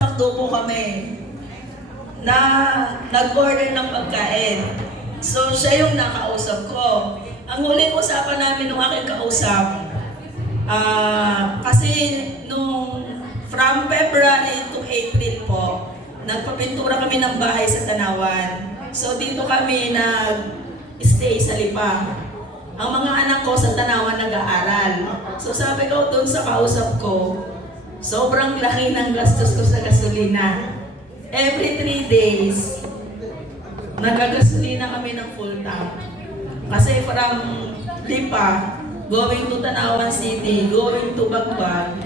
Takdo po kami na nag-order ng pagkain. So, siya yung nakausap ko. Ang huling usapan namin ng aking kausap, kasi nung from February to April po, nagpapintura kami ng bahay sa Tanawan. So, dito kami nag-stay sa Lipa. Ang mga anak ko sa Tanawan nag-aaral. So, sabi ko doon sa kausap ko, sobrang laki ng gastos ko sa gasolina. Every 3 days, nagagasolina kami ng full tank. Kasi from Lipa, going to Tanawan City, going to Bagbag,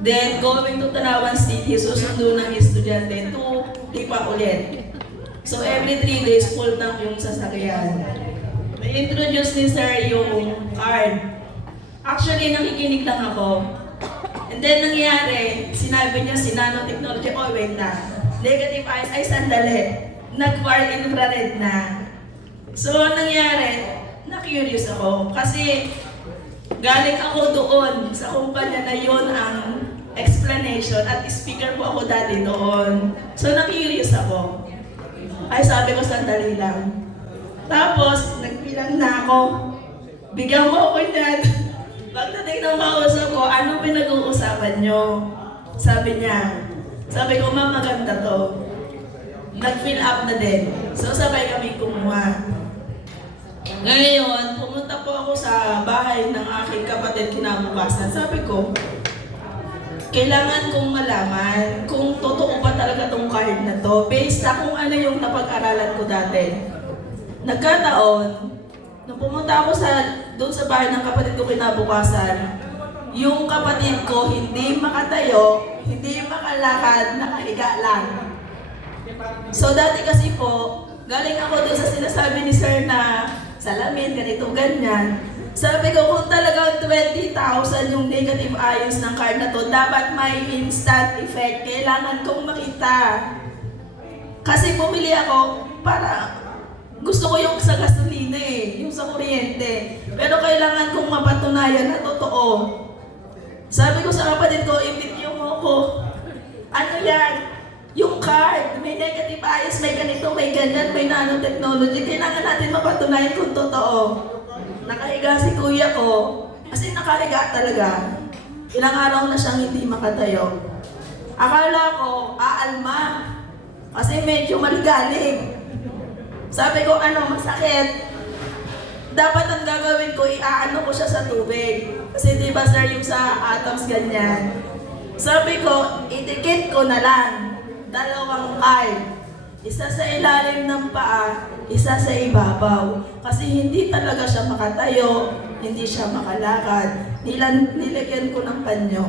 then going to Tanawan City, susundo ng estudyante to Lipa ulit. So every 3 days, full tank yung sasakyan. Na-introduce ni Sir yung card. Actually, nakikinig lang ako. And then nangyari, sinabi niya si nanotechnology, oh wait na, negative ions, ay sandali, nag-far infrared na. So nangyari, na-curious ako kasi galing ako doon sa kumpanya na yon ang explanation at speaker po ako dati doon. So na-curious ako. Ay sabi ko sandali lang. Tapos nagbilang na ako, bigyan mo ako yan. Pagdating ng kausap ko, ano pinag-uusapan nyo? Sabi niya, sabi ko, ma'am, maganda to. Nag-fill up na din. So, sabay kami kumuha. Ngayon, pumunta po ako sa bahay ng aking kapatid kinabukasan. Sabi ko, kailangan kong malaman kung totoo pa talaga tong card na to based sa kung ano yung napag-aralan ko dati. Nagkataon, nung pumunta ako doon sa bahay ng kapatid ko kinabukasan, yung kapatid ko hindi makatayo, hindi makalakad, nakahiga lang. So dati kasi po, galing ako doon sa sinasabi ni Sir na salamin, ganito, ganyan. Sabi ko, kung talagang 20,000 yung negative ions ng card na to, dapat may instant effect. Kailangan kong makita. Kasi bumili ako para gusto ko yung sa gasolina yung sa kuryente. Pero kailangan kong mapatunayan na totoo. Sabi ko sa kapatid ko, i-video mo ko. Ano yan? Yung card, may negative ions, may ganito, may ganyan, may nanotechnology. Kailangan natin mapatunayan kung totoo. Nakahiga si kuya ko, kasi nakahiga talaga. Ilang araw na siyang hindi makatayo. Akala ko, aalma. Kasi medyo maligalig. Sabi ko, ano, masakit. Dapat ang gagawin ko, iaano ko siya sa tubig. Kasi di ba sir, yung sa atoms ganyan. Sabi ko, itikit ko na lang. 2 card. Isa sa ilalim ng paa, isa sa ibabaw. Kasi hindi talaga siya makatayo, hindi siya makalakad. Nilagyan ko ng panyo.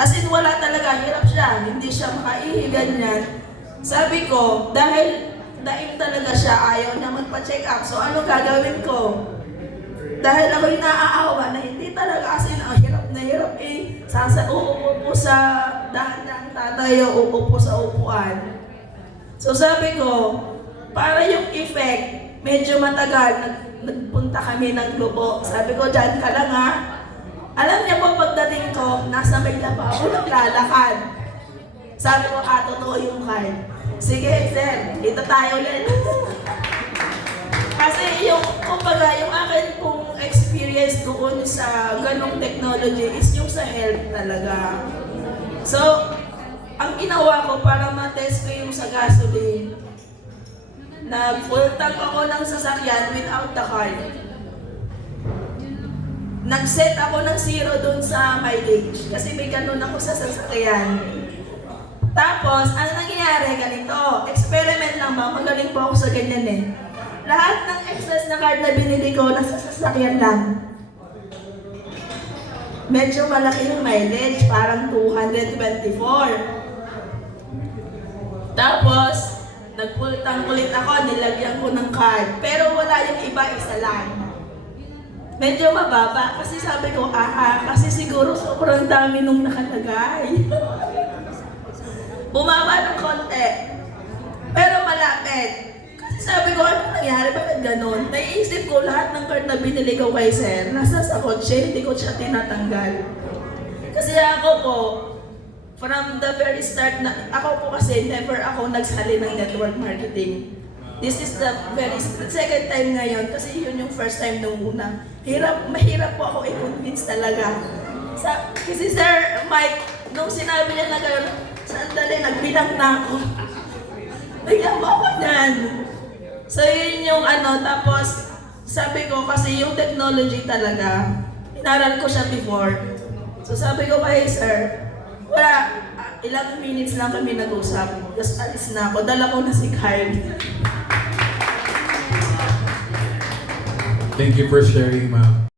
As in, wala talaga, hirap siya. Hindi siya makaihi, ganyan. Sabi ko, dahil talaga siya, ayaw na magpa-check up. So, ano gagawin ko? Dahil ako'y naaawa na hindi talaga kasi hirap na hirap uupo po sa dahan-dahan tatayo, uupo sa upuan. So, sabi ko, para yung effect, medyo matagal, nagpunta kami ng grupo. Sabi ko, dyan ka lang ha. Alam niya po, pagdating ko, nasa Maynila pa ako naglalakad. Sabi ko, totoo yung card. Sige, sir, dito tayo ulit. Kasi kumbaga, yung akin pong experience doon sa ganong technology is yung sa health talaga. So, ang ginawa ko para ma-test ko yung sa gasoline, nag-full tank ako ng sasakyan without the card. Nag-set ako ng 0 doon sa mileage kasi may ganun ako sa sasakyan. Tapos, ano nangyayari? Ganito, experiment lang ba? Magaling po ako sa ganyan Lahat ng excess na card na binili ko, nasa sasakyan lang. Medyo malaki yung mileage, parang 224. Tapos, nag-full tank ulit ako, nilagyan ko ng card. Pero wala yung iba, isa lang. Medyo mababa, kasi sabi ko, kasi siguro sobrang dami nung nakalagay. Bumaba ng konti, pero malapit. Kasi sabi ko, ano nangyari? Bakit ganun? Naiisip ko lahat ng card na binili ko kay sir, nasa sa kotse, hindi ko siya tinatanggal. Kasi ako po, From the very start, na, ako po kasi never ako nagsali ng network marketing. This is the second time ngayon kasi yun yung first time nung una. Mahirap po ako i-convince talaga. Kasi Sir Mike, nung sinabi niya na gano'n, sandali, nagbilang na ako. Bigyan mo ako niyan. So yun yung tapos sabi ko kasi yung technology talaga, inaral ko siya before. So sabi ko kay Sir, wala, ilang minutes lang kami nag-usap. Tapos alis na ako, dala ko na si card. Thank you for sharing, ma'am.